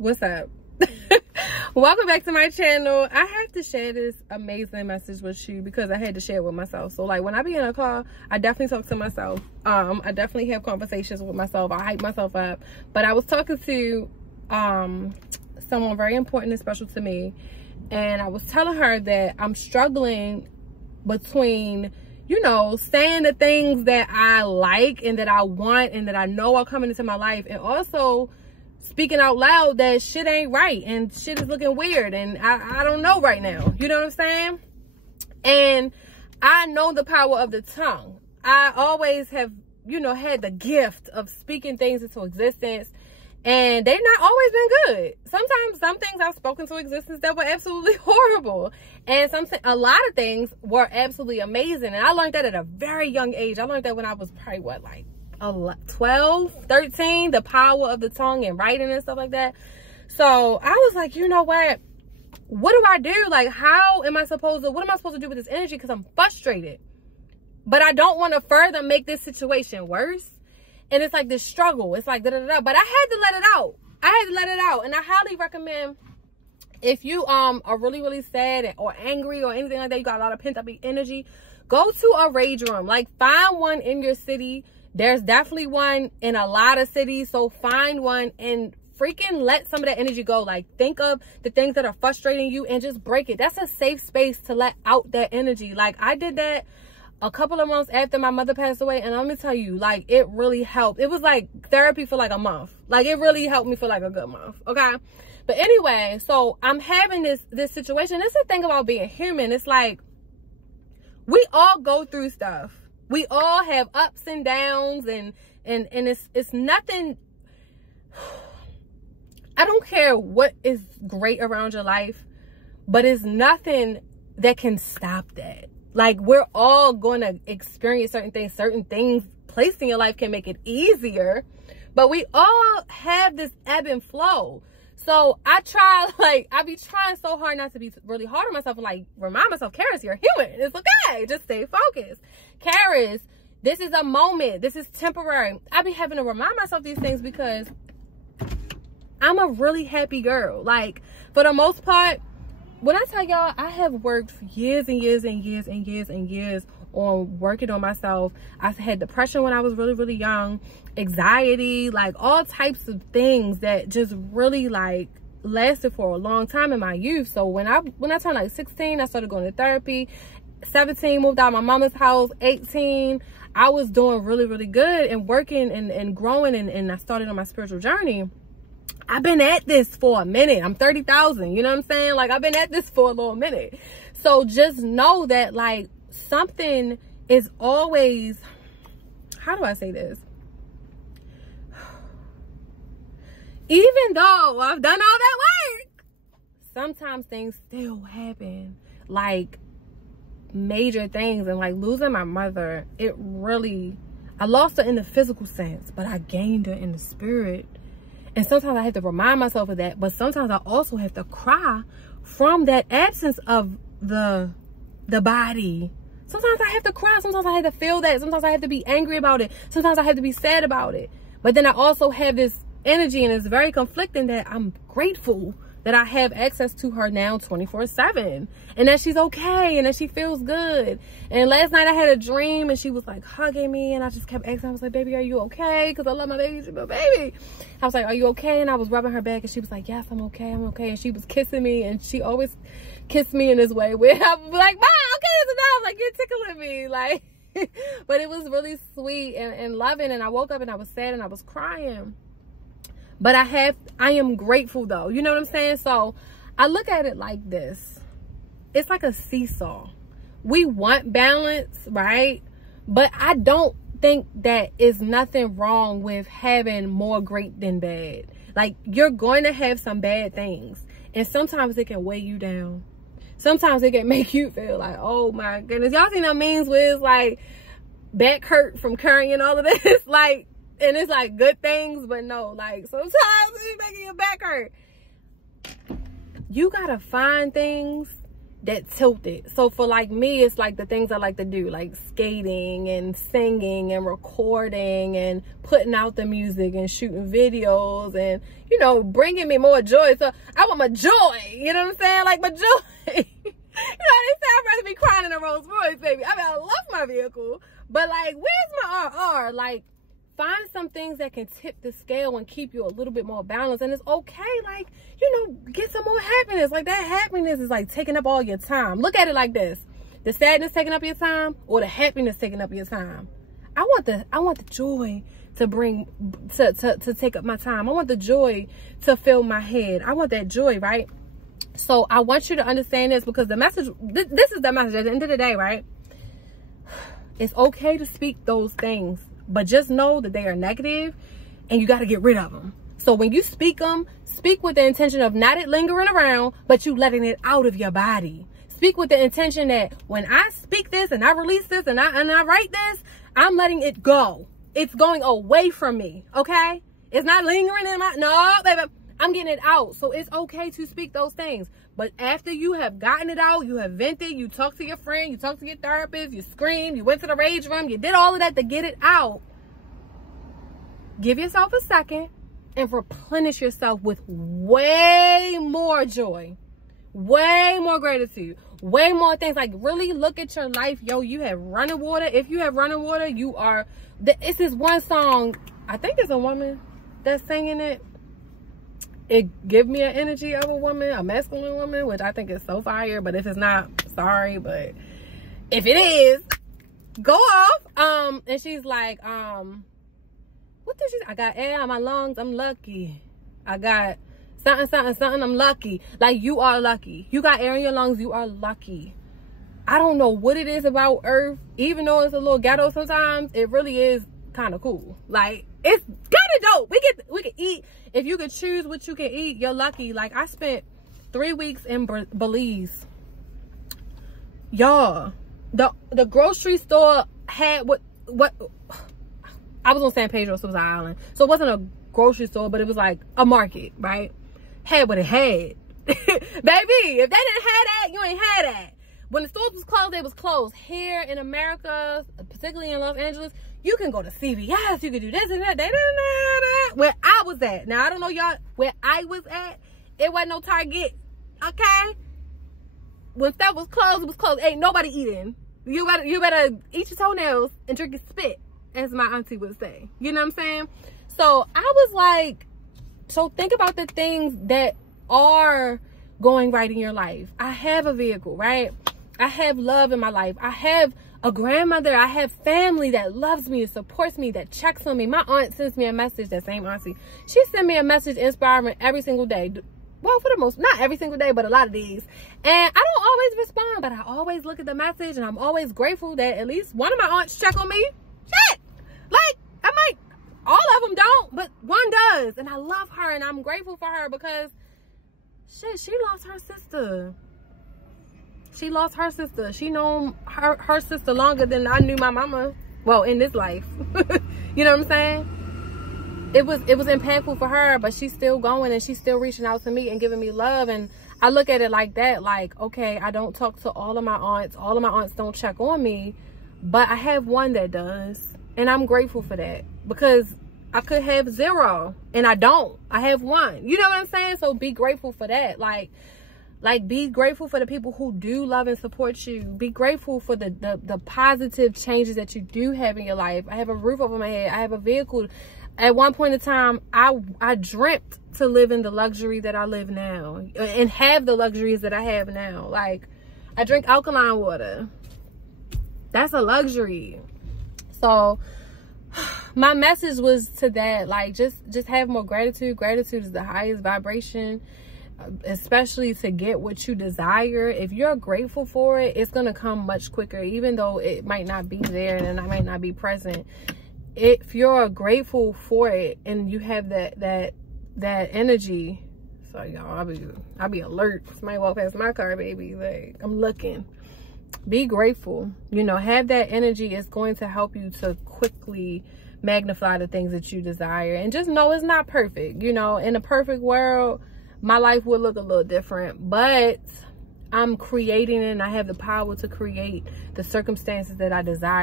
What's up? Welcome back to my channel. I have to share this amazing message with you because I had to share it with myself. So like when I be in a car, I definitely talk to myself. I definitely have conversations with myself. I hype myself up. But I was talking to someone very important and special to me, and I was telling her that I'm struggling between, you know, saying the things that I like and that I want and that I know are coming into my life, and also speaking out loud that shit ain't right and shit is looking weird and I don't know right now. You know what I'm saying? And I know the power of the tongue. I always have, you know, had the gift of speaking things into existence, and they've not always been good. Sometimes some things I've spoken to existence that were absolutely horrible, and a lot of things were absolutely amazing. And I learned that at a very young age. I learned that when I was probably what, like 12, 13, the power of the tongue and writing and stuff like that. So I was like, you know what do I do? Like, what am I supposed to do with this energy? Because I'm frustrated, but I don't want to further make this situation worse. And it's like this struggle. It's like da-da-da-da. But I had to let it out. And I highly recommend, if you are really, really sad or angry or anything like that, you got a lot of pent up energy, go to a rage room. Like, find one in your city. There's definitely one in a lot of cities. So find one and freaking let some of that energy go. Like, think of the things that are frustrating you and just break it. That's a safe space to let out that energy. Like, I did that a couple of months after my mother passed away, and let me tell you, like, it really helped. It was like therapy for like a month. Like, it really helped me for like a good month. Okay. But anyway, so I'm having this situation. This is the thing about being human. It's like, we all go through stuff. We all have ups and downs, and it's nothing. I don't care what is great around your life, but it's nothing that can stop that. Like, we're all going to experience certain things placed in your life can make it easier, but we all have this ebb and flow. So I be trying so hard not to be really hard on myself and like remind myself, Karis, you're human. It's okay. Just stay focused. Karis, this is a moment. This is temporary. I be having to remind myself these things because I'm a really happy girl. Like, for the most part, when I tell y'all, I have worked for years and years and years and years and years on working on myself. I had depression when I was really, really young, anxiety, like all types of things that just really like lasted for a long time in my youth. So when I turned like 16, I started going to therapy. 17, moved out of my mama's house. 18, I was doing really, really good and working and growing, and I started on my spiritual journey. I've been at this for a minute. I'm 30,000, you know what I'm saying? Like, I've been at this for a little minute. So just know that, like, something is always, how do I say this? Even though I've done all that work, sometimes things still happen. Like, major things. And like losing my mother, I lost her in the physical sense, but I gained her in the spirit. And sometimes I have to remind myself of that, but sometimes I also have to cry from that absence of the body. Sometimes I have to cry. Sometimes I have to feel that. Sometimes I have to be angry about it. Sometimes I have to be sad about it. But then I also have this energy, and it's very conflicting, that I'm grateful that I have access to her now 24/7, and that she's okay, and that she feels good. And last night I had a dream, and she was like hugging me, and I just kept asking. I was like, baby, are you okay? Because I love my baby. She's my baby. I was like, are you okay? And I was rubbing her back, and she was like, yes, I'm okay, I'm okay. And she was kissing me, and she always kissed me in this way where I'm like, Mom, okay, it's enough. Like, you're tickling me. Like, but it was really sweet and loving. And I woke up and I was sad and I was crying. But I am grateful though. You know what I'm saying? So I look at it like this. It's like a seesaw. We want balance, right? But I don't think that is nothing wrong with having more great than bad. Like, you're going to have some bad things, and sometimes it can weigh you down. Sometimes it can make you feel like, oh my goodness. Y'all seen that memes where it's like back hurt from carrying all of this? Like, and it's like good things, but no, like sometimes it's making your back hurt. You gotta find things that tilted. So for like me, it's like the things I like to do, like skating and singing and recording and putting out the music and shooting videos and, you know, bringing me more joy. So I want my joy, you know what I'm saying? Like my joy. You know, they say I'd rather be crying in a Rolls Royce, baby. I mean, I love my vehicle, but like, where's my RR? Like, find some things that can tip the scale and keep you a little bit more balanced. And it's okay, like, you know, get some more happiness. Like, that happiness is like taking up all your time. Look at it like this: the sadness taking up your time, or the happiness taking up your time. I want the joy to bring to take up my time. I want the joy to fill my head. I want that joy, right? So I want you to understand this, because the message, this is the message at the end of the day, right? It's okay to speak those things, but just know that they are negative and you got to get rid of them. So when you speak them, speak with the intention of not it lingering around, but you letting it out of your body. Speak with the intention that when I speak this and I release this and I write this, I'm letting it go. It's going away from me, okay? It's not lingering in my, no, baby, I'm getting it out. So it's okay to speak those things. But after you have gotten it out, you have vented, you talked to your friend, you talked to your therapist, you screamed, you went to the rage room, you did all of that to get it out. Give yourself a second and replenish yourself with way more joy, way more gratitude, way more things. Like, really look at your life. Yo, you have running water. If you have running water, you are, it's this one song, I think it's a woman that's singing it. It give me an energy of a woman, a masculine woman, which I think is so fire. But if it's not, sorry. But if it is, go off. And she's like, what did she say? I got air in my lungs, I'm lucky. I got something, something, something, I'm lucky. Like, you are lucky. You got air in your lungs, you are lucky. I don't know what it is about Earth. Even though it's a little ghetto sometimes, it really is kind of cool. Like, it's kind of dope. We can eat. If you could choose what you can eat, you're lucky. Like, I spent 3 weeks in Belize. Y'all, the grocery store had what I was on San Pedro, so it was an island. So it wasn't a grocery store, but it was like a market, right? Had what it had. Baby, if they didn't have that, you ain't had that. When the stores was closed, they was closed. Here in America, particularly in Los Angeles, you can go to CVS, you can do this and that. They didn't have that. Where I was at. Now, I don't know y'all, where I was at, it wasn't no Target, okay? When stuff was closed, it was closed. Ain't nobody eating. You better eat your toenails and drink your spit, as my auntie would say. You know what I'm saying? So I was like, so think about the things that are going right in your life. I have a vehicle, right? I have love in my life. I have a grandmother. I have family that loves me and supports me, that checks on me. My aunt sends me a message, that same auntie. She sent me a message inspiring every single day. Well, for the most, not every single day, but a lot of days. And I don't always respond, but I always look at the message, and I'm always grateful that at least one of my aunts check on me. Shit! Like, I might, all of them don't, but one does. And I love her, and I'm grateful for her because, shit, she lost her sister. She lost her sister. She known her sister longer than I knew my mama. Well, in this life. You know what I'm saying? It was impactful for her, but she's still going and she's still reaching out to me and giving me love. And I look at it like that, like, okay, I don't talk to all of my aunts. All of my aunts don't check on me, but I have one that does. And I'm grateful for that, because I could have 0 and I don't. I have 1. You know what I'm saying? So be grateful for that. Like be grateful for the people who do love and support you. Be grateful for the positive changes that you do have in your life. I have a roof over my head. I have a vehicle. At one point in time, I dreamt to live in the luxury that I live now and have the luxuries that I have now. Like, I drink alkaline water. That's a luxury. So my message was to that, like, just have more gratitude. Gratitude is the highest vibration, especially to get what you desire. If you're grateful for it, it's gonna come much quicker, even though it might not be there and I might not be present. If you're grateful for it and you have that energy, so y'all, I'll be alert. Somebody walk past my car, baby, like, I'm looking. Be grateful, you know, have that energy. It's going to help you to quickly magnify the things that you desire. And just know it's not perfect. You know, in a perfect world, my life would look a little different, but I'm creating and I have the power to create the circumstances that I desire.